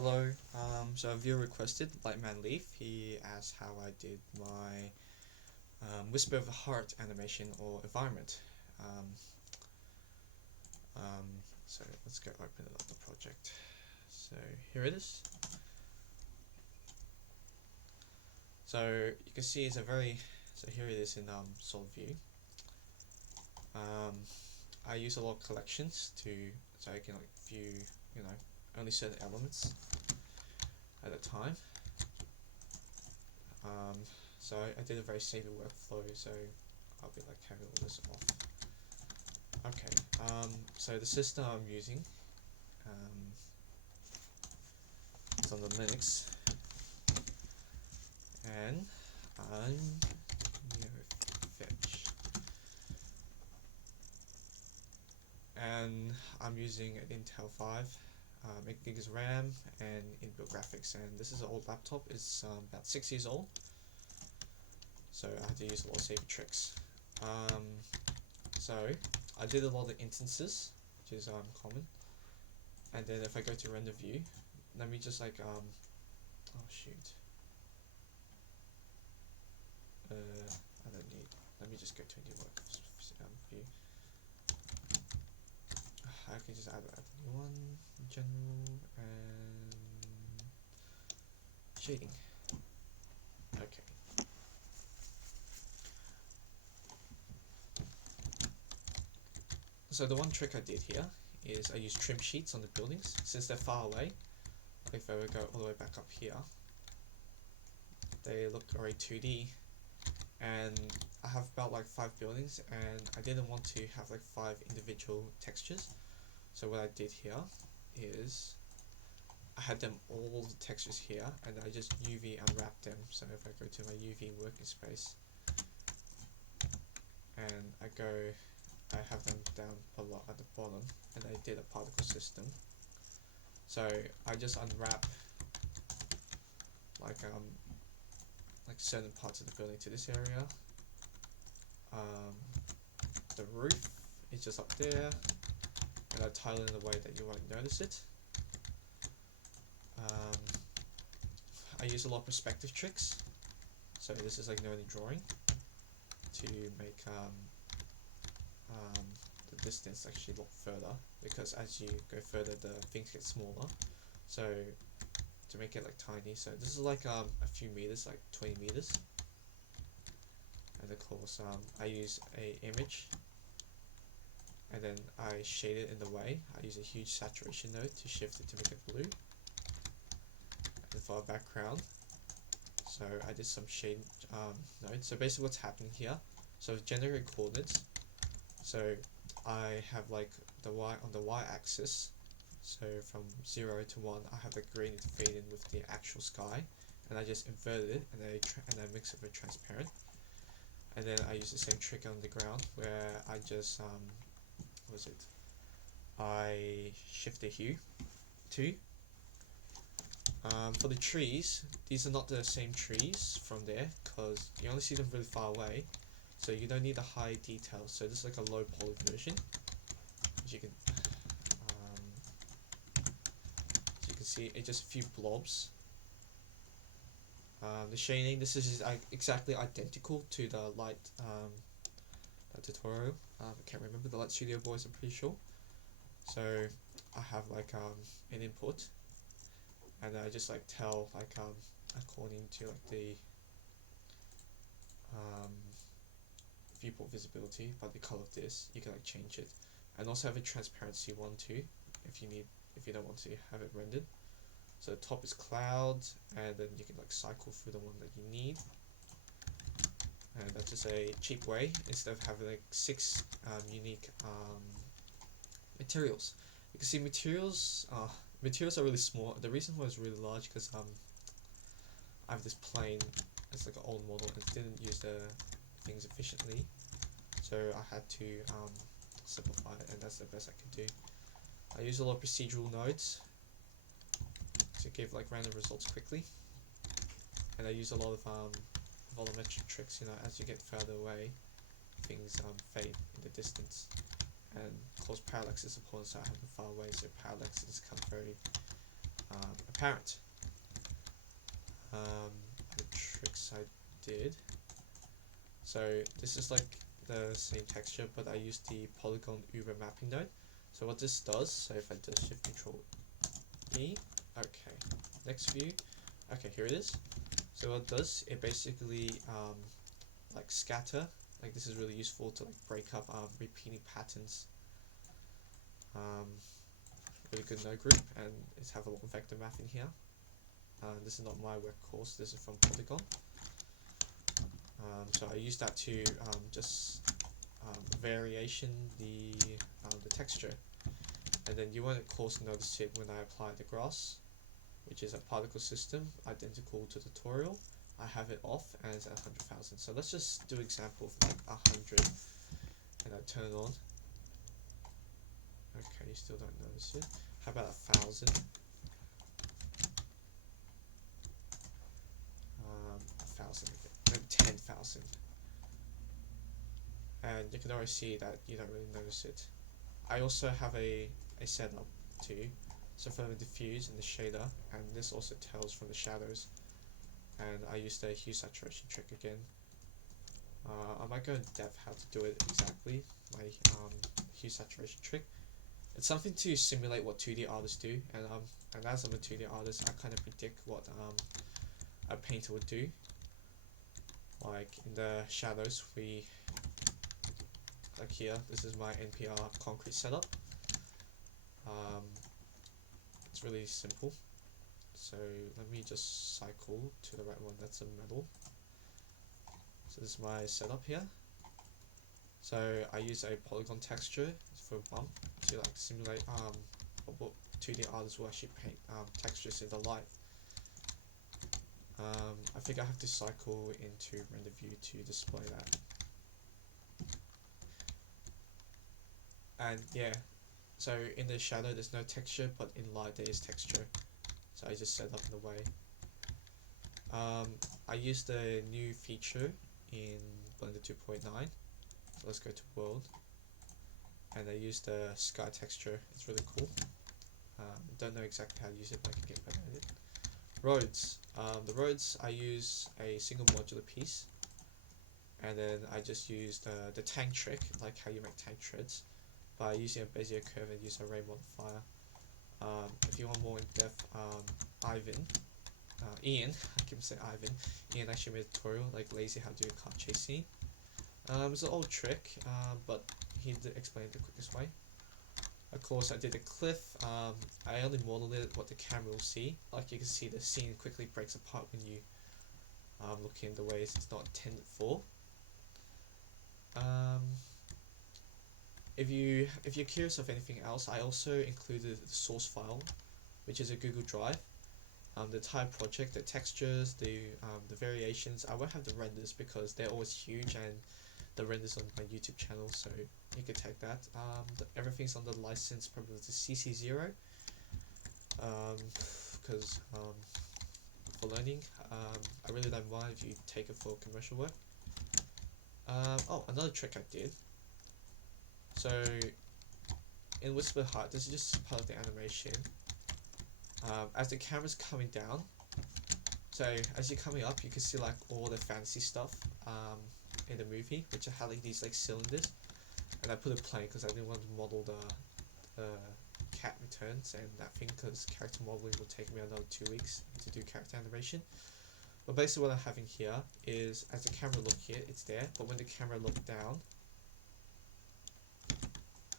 Hello. So a viewer requested Lightman Leaf. He asked how I did my Whisper of the Heart animation or environment. Um, um, so let's go open it up the project. So here it is. So you can see it's a very so here it is in solid view. I use a lot of collections so I can like view only certain elements at a time. Um, so I did a very stable workflow, so I'll be like having all this off. Okay, so the system I'm using is on the Linux, and I'm fetch, and I'm using an Intel 5, 8 gigs RAM and inbuilt graphics, and this is an old laptop. It's about 6 years old, so I had to use a lot of safety tricks. So I did a lot of instances, which is common, and then if I go to render view, let me just oh shoot, I don't need, let me just go to a new work view. I can just add a new one, general, and shading. Okay. So the one trick I did here is I use trim sheets on the buildings. Since they're far away, if I would go all the way back up here, they look already 2D, and I have about like 5 buildings, and I didn't want to have like 5 individual textures. So what I did here is I had them all the textures here, and I just UV unwrapped them. So if I go to my UV working space and I have them down below at the bottom, and I did a particle system. So I just unwrap like certain parts of the building to this area. The roof is just up there, and I tile it in a way that you won't notice it. I use a lot of perspective tricks. So this is like nerdy drawing to make the distance actually look further, because as you go further the things get smaller. So to make it like tiny, so this is like a few meters, like 20 meters. And of course I use a image, and then I shade it in the way. I use a huge saturation node to shift it to make it blue. And for a background, so I did some shade nodes. So basically what's happening here, so generate coordinates. So I have like the y on the y-axis, so from 0 to 1 I have the gradient fade in with the actual sky, and I just inverted it, and I mix it with transparent. And then I use the same trick on the ground, where I just I shift the hue to. For the trees, these are not the same trees from there, because you only see them really far away, so you don't need the high detail. So this is like a low poly version. As you can see, it's just a few blobs. The shading, this is exactly identical to the light tutorial. I can't remember, the Light Studio Boys, I'm pretty sure. So I have like an input, and I just like tell like according to like the viewport visibility by the color of this, you can like change it, and also have a transparency one too if you don't want to have it rendered. So the top is cloud, and then you can like cycle through the one that you need, and that's just a cheap way instead of having like 6 unique materials. You can see materials are really small. The reason why it's really large, because I have this plane, it's like an old model, and it didn't use the things efficiently, so I had to simplify it, and that's the best I could do. I use a lot of procedural nodes to give like random results quickly, and I use a lot of volumetric tricks. As you get further away, things fade in the distance, and of course parallax is important, so I have them far away, so parallax has become very apparent. The tricks I did. So this is like the same texture, but I use the polygon Uber mapping node. So what this does, so if I do Shift Control E, okay, next view, okay, here it is. So what it does, it basically like scatter, like this is really useful to like break up repeating patterns. Really good node group, and it's have a lot of vector math in here. This is not my workhorse, this is from Polygon. So I use that to just variation the texture, and then you won't of course notice it when I apply the grass, which is a particle system identical to the tutorial. I have it off and it's at 100,000. So let's just do an example of like 100, and I turn it on. Okay, you still don't notice it. How about 1,000? 1,000 again, maybe 10,000. And you can already see that you don't really notice it. I also have a setup too. So for the diffuse and the shader, and this also tells from the shadows. And I use the hue saturation trick again. I might go in depth how to do it exactly, my hue saturation trick. It's something to simulate what 2D artists do, and as I'm a 2D artist, I kind of predict what a painter would do. Like in the shadows, like here, this is my NPR concrete setup. It's really simple. So let me just cycle to the right one, that's a metal. So this is my setup here. So I use a polygon texture for a bump to like simulate what 2D artists will actually paint textures in the light. I think I have to cycle into render view to display that. And yeah, so in the shadow there's no texture, but in light there is texture. So I just set up in the way. I used a new feature in Blender 2.9. So let's go to world, and I used the sky texture. It's really cool. Don't know exactly how to use it, but I can get better at it. Roads. The roads, I use a single modular piece, and then I just use the tank trick, like how you make tank treads, by using a Bezier curve and use a ray modifier. If you want more in depth, Ian, I keep saying Ivan. Ian actually made a tutorial like lazy how to do a car chase scene. It's an old trick, but he did explain it the quickest way. Of course, I did a cliff. I only modeled it what the camera will see. Like you can see, the scene quickly breaks apart when you look in the ways it's not intended for. If you're curious of anything else, I also included the source file, which is a Google Drive. The entire project, the textures, the variations. I won't have the renders because they're always huge, and the renders on my YouTube channel, so you can take that. Everything's on the license, probably the CC0, because for learning, I really don't mind if you take it for commercial work. Oh, another trick I did. So in Whisper Heart, this is just part of the animation. As the camera's coming down, so as you're coming up, you can see like all the fantasy stuff in the movie, which I had like these like cylinders, and I put a plane because I didn't want to model the cat returns and that thing, because character modeling will take me another 2 weeks to do character animation. But basically what I'm having here is, as the camera look here, it's there, but when the camera look down,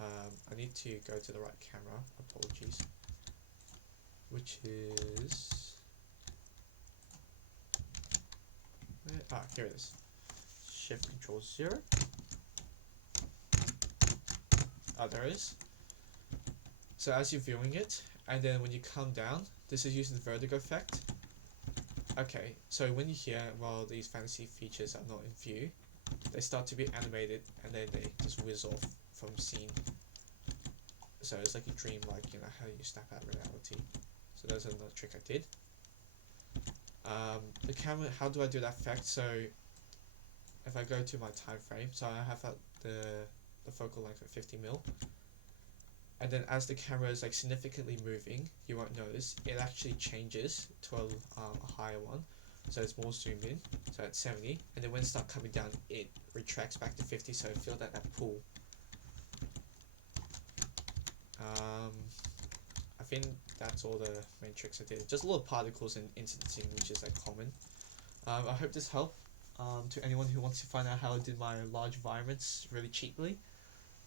I need to go to the right camera, apologies, which is, here it is, Shift Control 0, there it is. So as you're viewing it, and then when you come down, this is using the vertigo effect. Okay, so when you hear, well, these fantasy features are not in view, they start to be animated, and then they just whiz off from scene. So it's like a dream, like, you know, how you snap out reality. So that's another trick I did. The camera, how do I do that effect? So if I go to my time frame, so I have the focal length at 50mm, and then as the camera is like significantly moving, you won't notice it actually changes to a higher one, so it's more zoomed in, so at 70, and then when it starts coming down, it retracts back to 50, so feel that pull. um, I think that's all the main tricks I did, just little particles and incidencing, which is like common. I hope this helped to anyone who wants to find out how I did my large environments really cheaply.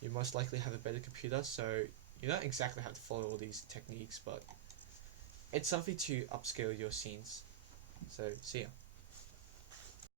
You most likely have a better computer, so you don't exactly have to follow all these techniques, but it's something to upscale your scenes. So see ya.